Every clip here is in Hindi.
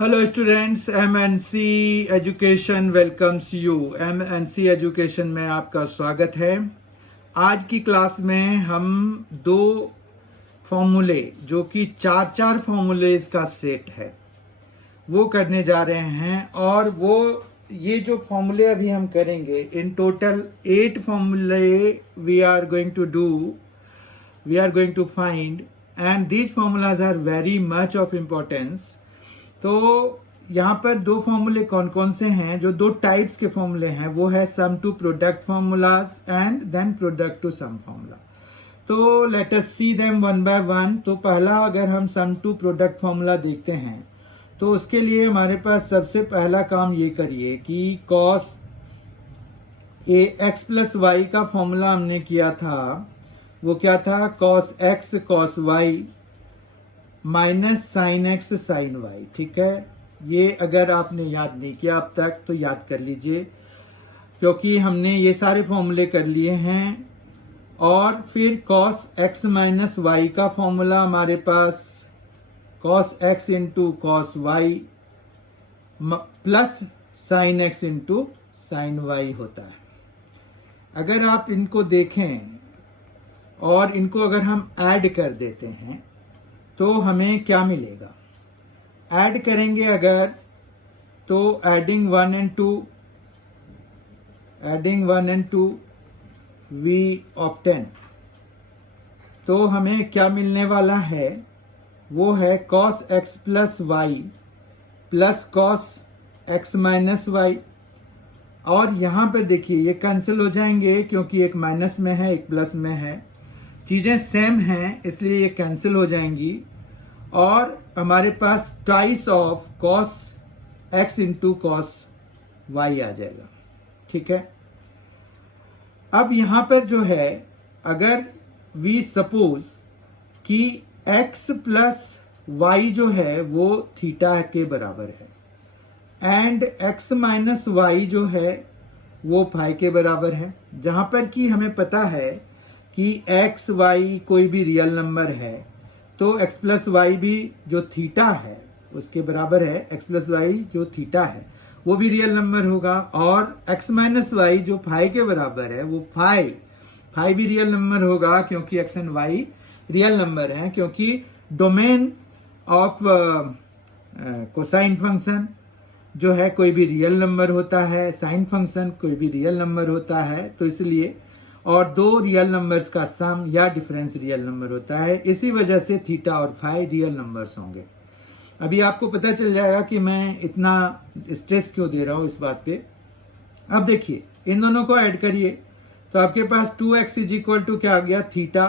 Hello students, MNC education welcomes you. MNC education में आपका स्वागत है। आज की क्लास में हम दो फॉर्मूले जो कि चार फॉर्मूलेज का सेट है वो करने जा रहे हैं। और ये जो फॉर्मूले अभी हम करेंगे, इन टोटल 8 फॉर्मूले we are going to find and these formulas are very much of importance. तो यहाँ पर दो फॉर्मूले कौन कौन से हैं? जो दो टाइप्स के फॉर्मूले हैं वो है sum to product formulas and then product to sum formula. तो let us see them one by one. तो पहला, अगर हम सम टू प्रोडक्ट फॉर्मूला देखते हैं तो उसके लिए हमारे पास सबसे पहला काम ये करिए कि cos a x plus y का फॉर्मूला हमने किया था। वो क्या था? Cos x cos y minus sine x sine y. ठीक है, ये अगर आपने याद नहीं किया अब तक तो याद कर लीजिए, क्योंकि हमने ये सारे फॉर्मूले कर लिए हैं। और फिर कॉस एक्स माइनस वाई का फॉर्मूला हमारे पास cos x into cos Y plus sine X into sine Y होता है। अगर आप इनको देखें और इनको अगर हम ऐड कर देते हैं तो हमें क्या मिलेगा? ऐड करेंगे अगर, तो एडिंग 1 and 2 वी ऑब्टेन। तो हमें क्या मिलने वाला है? वो है cos x plus y plus cos x minus y. और यहां पर देखिए ये कैंसिल हो जाएंगे, क्योंकि एक माइनस में है एक प्लस में है, चीजें सेम हैं इसलिए ये कैंसिल हो जाएंगी। और हमारे पास twice of cos x into cos Y आ जाएगा। ठीक है, अब यहां पर जो है, अगर वी सपोज कि एक्स प्लस वाई जो है वो थीटा के बराबर है एंड एक्स माइनस वाई जो है वो फाई के बराबर है, जहां पर कि हमें पता है कि एक्स वाई कोई भी रियल नंबर है तो एक्स प्लस वाई भी जो थीटा है उसके बराबर है। एक्स प्लस वाई जो थीटा है वो भी रियल नंबर होगा। और एक्स माइनस वाई जो फाई के बराबर है वो फाई भी रियल नंबर होगा, क्योंकि x and y real number है। क्योंकि डोमेन ऑफ कोसाइन फंक्शन जो है कोई भी रियल नंबर होता है, साइन फंक्शन कोई भी रियल नंबर होता है, तो इसलिए और दो रियल नंबर्स का सम या डिफरेंस रियल नंबर होता है। इसी वजह से थीटा और फाई रियल नंबर्स होंगे। अभी आपको पता चल जाएगा कि मैं इतना स्ट्रेस क्यों दे रहा हूं इस बात पे। अब देखिए, इन दोनों को ऐड करिए तो आपके पास 2x इज इक्वल टू क्या आ गया? थीटा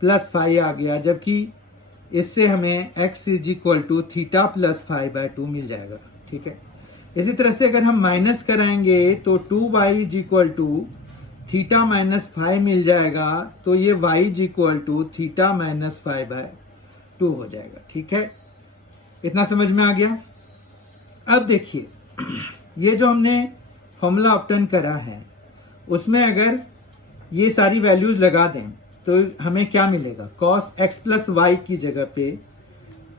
प्लस फाई आ गया, जबकि इससे हमें x is equal to theta plus phi by 2 मिल जाएगा। ठीक है, इसी तरह से अगर हम माइनस कराएंगे तो 2y is equal to theta minus five मिल जाएगा, तो ये y is equal to theta minus five by 2 हो जाएगा। ठीक है, इतना समझ में आ गया? अब देखिए, ये जो हमने फॉर्मूला ऑब्टेन करा है उसमें अगर ये सारी वैल्यूज लगा दें तो हमें क्या मिलेगा? कॉस एक्स प्लस वाई की जगह पे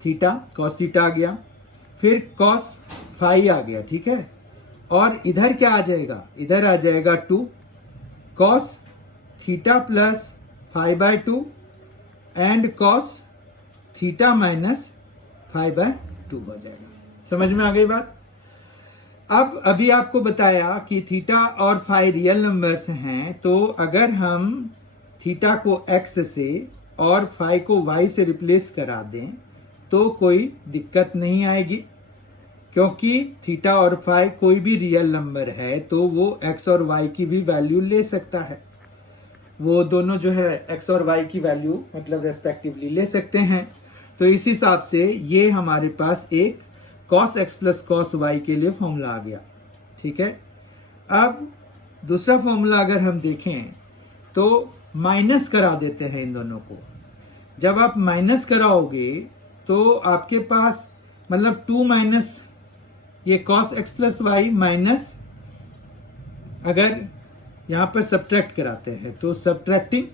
थीटा, कॉस थीटा आ गया, फिर कॉस फाई आ गया। ठीक है, और इधर क्या आ जाएगा? इधर आ जाएगा 2 cos theta plus five by 2 and cos theta minus five by 2 हो जाएगा। समझ में आ गई बात? अब अभी आपको बताया कि थीटा और फाई रियल नंबर्स हैं, तो अगर हम थीटा को एक्स से और फाई को वाई से रिप्लेस करा दें तो कोई दिक्कत नहीं आएगी, क्योंकि थीटा और फाई कोई भी रियल नंबर है तो वो एक्स और वाई की भी वैल्यू ले सकता है। वो दोनों जो है एक्स और वाई की वैल्यू मतलब रेस्पेक्टिवली ले सकते हैं। तो इस हिसाब से ये हमारे पास एक cos x plus cos y के लिए फॉर्मूला आ गया। ठीक है, अब दूसरा फॉर्मूला अगर हम देखें तो माइनस करा देते हैं इन दोनों को। जब आप माइनस कराओगे तो आपके पास मतलब 2 माइनस ये cos x plus y minus, अगर यहां पर सब्ट्रैक्ट कराते हैं तो subtracting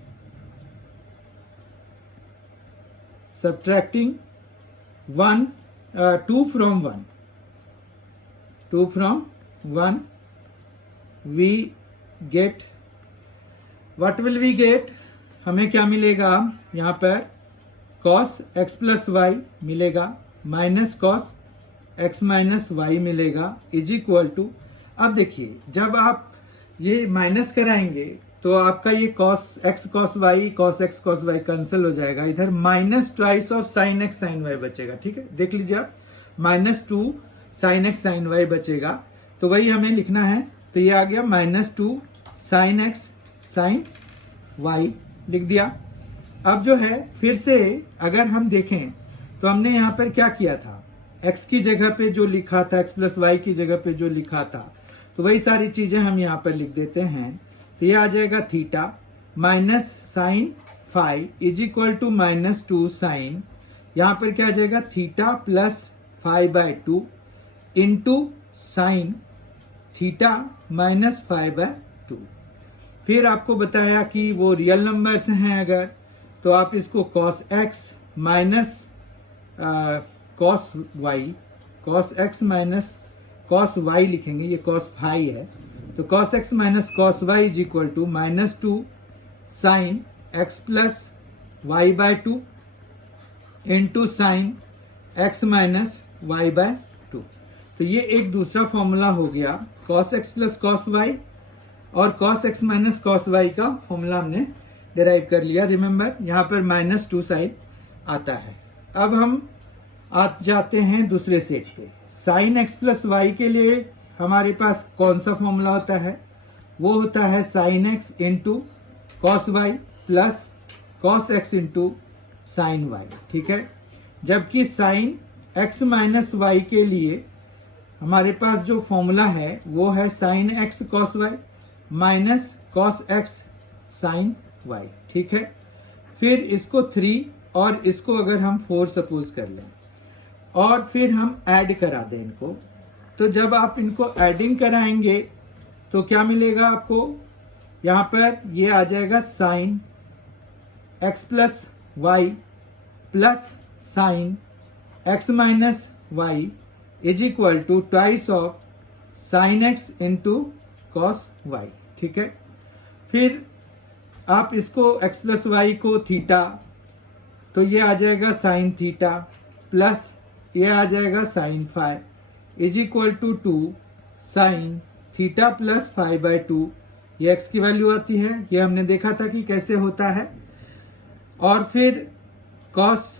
1 2 from 1 2 from 1 we get, what will we get, हमें क्या मिलेगा यहाँ पर cos x प्लस वाई मिलेगा minus cos x minus y मिलेगा इज इक्वल टू, अब देखिए जब आप ये माइनस कराएंगे तो आपका ये cos x cos x cos y cancel हो जाएगा, इधर minus twice of sine x sine y बचेगा। ठीक है, देख लीजिए आप, -2 साइन x साइन y बचेगा, तो वही हमें लिखना है, तो ये आ गया -2 साइन x साइन y लिख दिया। अब जो है फिर से अगर हम देखें तो हमने यहाँ पर क्या किया था, x की जगह पे जो लिखा था, x प्लस वाई की जगह पे जो लिखा था, तो वही सारी चीजें हम यहाँ पर लिख देते हैं। तो ये आ जाएगा theta minus sine phi is equal to -2 sine, यहाँ पर क्या आ जाएगा theta plus phi by 2 into sine theta minus phi by 2। फिर आपको बताया कि वो रियल नंबर्स हैं अगर, तो आप इसको cos x minus cos x minus cos y लिखेंगे, ये cos फाई है, तो cos x minus cos y is equal to -2 sine x plus y by 2 into sine x minus y by 2। तो ये एक दूसरा फॉर्मूला हो गया cos x plus cos y, और cos x minus cos y का फॉर्मूला हमने डिराइव कर लिया। रिमेंबर यहाँ पर -2 साइन आता है। अब हम आ जाते हैं दूसरे सेट पे। साइन x प्लस वाई के लिए हमारे पास कौन सा फॉर्मूला होता है, वो होता है sine x into cos Y plus cos x into sine y. ठीक है, जबकि साइन x माइनस वाई के लिए हमारे पास जो फॉर्मूला है वो है sine x cos y minus cos x sine y. ठीक है, फिर इसको 3 और इसको अगर हम 4 सपोज कर लें और फिर हम ऐड करा दें इनको, तो जब आप इनको एडिंग कराएंगे तो क्या मिलेगा आपको, यहाँ पर ये आ जाएगा sine x plus y plus sine x minus y is equal to twice of sine x into cos y. ठीक है, फिर आप इसको x प्लस वाई को थीटा, तो ये आ जाएगा साइन थीटा प्लस ये आ जाएगा sine phi is equal to 2 sine theta plus phi by 2। ये x की वैल्यू आती है, ये हमने देखा था कि कैसे होता है। और फिर cos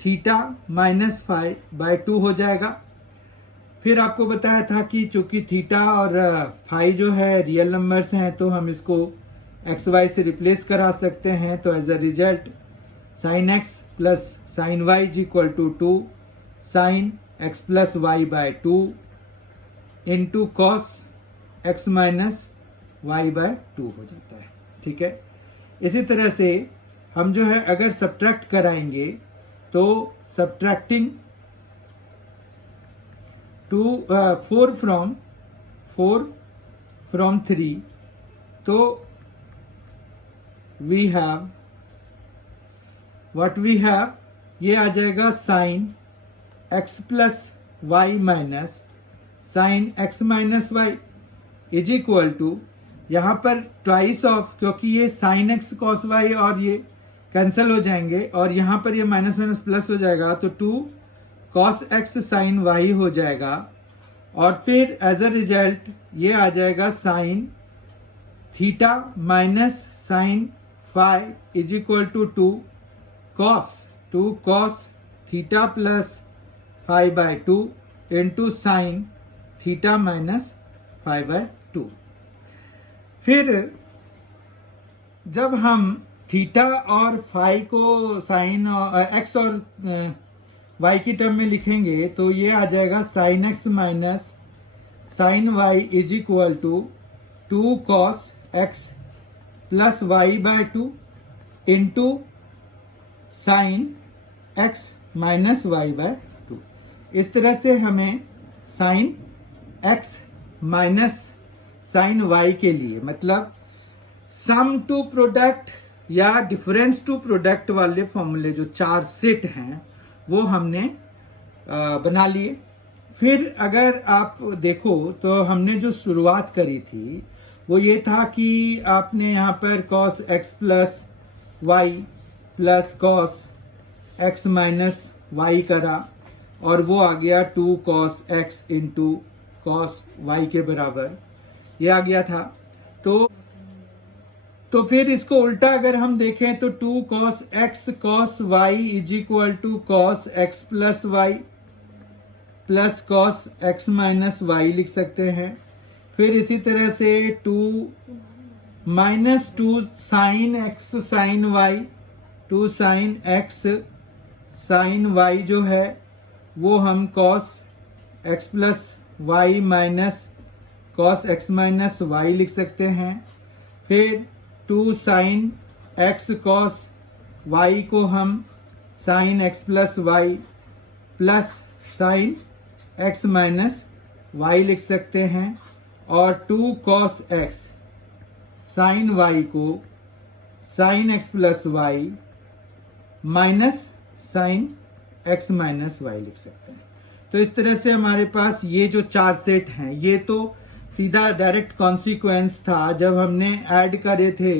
theta minus phi by 2 हो जाएगा। फिर आपको बताया था कि चूंकि थीटा और फाई जो है रियल नंबर्स हैं, तो हम इसको एक्स वाई से रिप्लेस करा सकते हैं। तो as a result sine x plus sine y is equal to 2 sine x plus y by 2 into cos x minus y by 2 हो जाता है। ठीक है, इसी तरह से हम जो है अगर सब्ट्रैक्ट कराएंगे तो सब्ट्रैक्टिंग 4 from 3, तो we have what we have, ये आ जाएगा sine x plus y minus sine x minus y is equal to, यहाँ पर ट्वाइस ऑफ, क्योंकि ये साइन x कॉस वाई और ये कैंसिल हो जाएंगे और यहाँ पर ये माइनस माइनस प्लस हो जाएगा, तो 2 कॉस एक्स साइन वाई हो जाएगा। और फिर एज अ रिजल्ट ये आ जाएगा sine theta minus sine phi is equal to 2 cos theta plus phi by 2 into sine theta minus phi by 2। फिर जब हम थीटा और फाई को साइन एक्स और वाई की टर्म में लिखेंगे तो ये आ जाएगा sine x minus sine y is equal to 2 cos x plus y by 2 into sine x minus y by 2। इस तरह से हमें sine x minus sine y के लिए, मतलब सम टू प्रोडक्ट या डिफरेंस टू प्रोडक्ट वाले फॉर्मूले जो 4 सेट हैं वो हमने बना लिए। फिर अगर आप देखो तो हमने जो शुरुआत करी थी वो ये था कि आपने यहाँ पर cos x plus y plus cos x minus y करा और वो आ गया 2 cos x into cos y के बराबर, ये आ गया था। तो फिर इसको उल्टा अगर हम देखें तो 2 cos x cos y is equal to cos x plus y plus cos x minus y लिख सकते हैं। फिर इसी तरह से 2 minus 2 sine x sine y, 2 sine x sine y जो है वो हम cos x plus y minus cos x minus y लिख सकते हैं। फिर 2 साइन x cos y को हम sine x plus y plus sine x minus y लिख सकते हैं। और 2 cos x साइन y को sine x plus y minus sine x minus y लिख सकते हैं। तो इस तरह से हमारे पास ये जो 4 सेट हैं, ये तो सीधा डायरेक्ट कॉन्सिक्वेंस था जब हमने ऐड करे थे।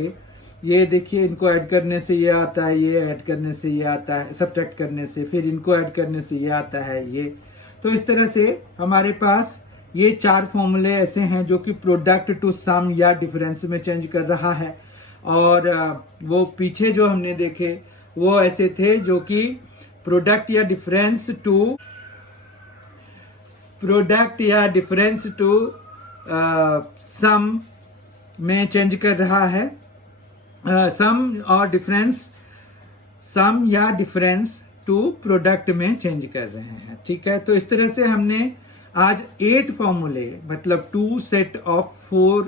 ये देखिए, इनको ऐड करने से ये आता है, ये ऐड करने से ये आता है, सब्ट्रैक्ट करने से, फिर इनको ऐड करने से ये आता है ये। तो इस तरह से हमारे पास ये 4 फॉर्मूले ऐसे हैं जो कि प्रोडक्ट टू सम या डिफरेंस में चेंज कर रहा है। और वो पीछे जो हमने देखे वो ऐसे थे जो कि प्रोडक्ट या डिफरेंस टू सम में चेंज कर रहा है। सम या डिफरेंस टू प्रोडक्ट में चेंज कर रहे हैं। ठीक है, तो इस तरह से हमने आज 8 फॉर्मूले, मतलब 2 set of 4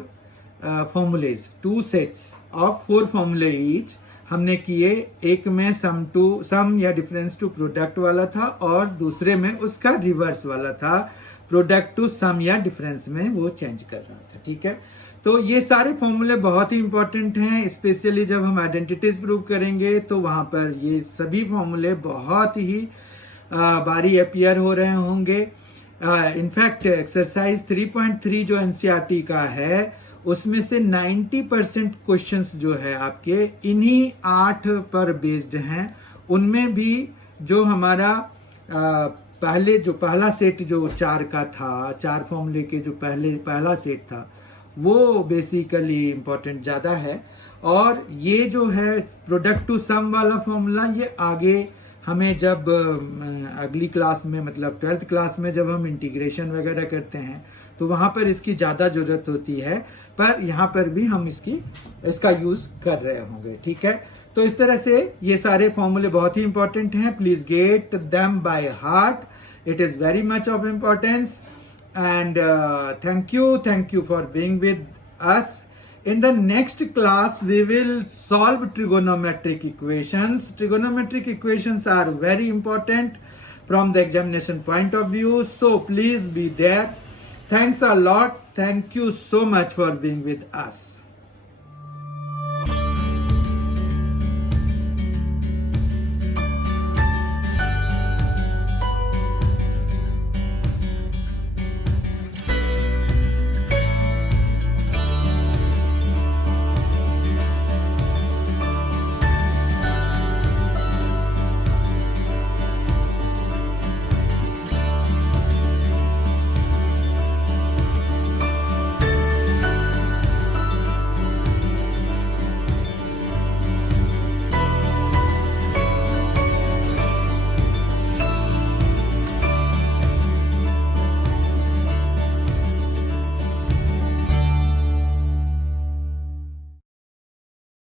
formulas, 2 sets of 4 फॉर्मूले ईच हमने किए। एक में सम या डिफरेंस टू प्रोडक्ट वाला था और दूसरे में उसका रिवर्स वाला था, प्रोडक्ट टू सम या डिफरेंस में वो चेंज कर रहा था। ठीक है, तो ये सारे फॉर्मूले बहुत ही इंपॉर्टेंट हैं, स्पेशली जब हम आइडेंटिटीज प्रूव करेंगे तो वहां पर ये सभी फॉर्मूले बहुत ही बारी अपीयर हो रहे होंगे। इनफैक्ट एक्सरसाइज 3.3 जो एनसीईआरटी का है उसमें से 90% क्वेश्चंस जो है आपके इन्हीं 8 पर बेस्ड हैं। उनमें भी जो हमारा पहला सेट जो 4 का था, 4 फॉर्मूले के जो पहला सेट था वो बेसिकली इंपॉर्टेंट ज्यादा है। और ये जो है प्रोडक्ट टू सम वाला फॉर्मूला, ये आगे हमें जब अगली क्लास में, मतलब 12th क्लास में जब हम इंटीग्रेशन वगैरह करते हैं तो वहां पर इसकी ज्यादा जरूरत होती है, पर यहाँ पर भी हम इसका यूज कर रहे होंगे। ठीक है, तो इस तरह से ये सारे फॉर्मूले बहुत ही इंपॉर्टेंट हैं। Please get them by heart, it is very much of importance. And thank you for being with us. In the next class we will solve trigonometric equations. Trigonometric equations are very important from the examination point of view, so please be there. Thanks a lot. Thank you so much for being with us.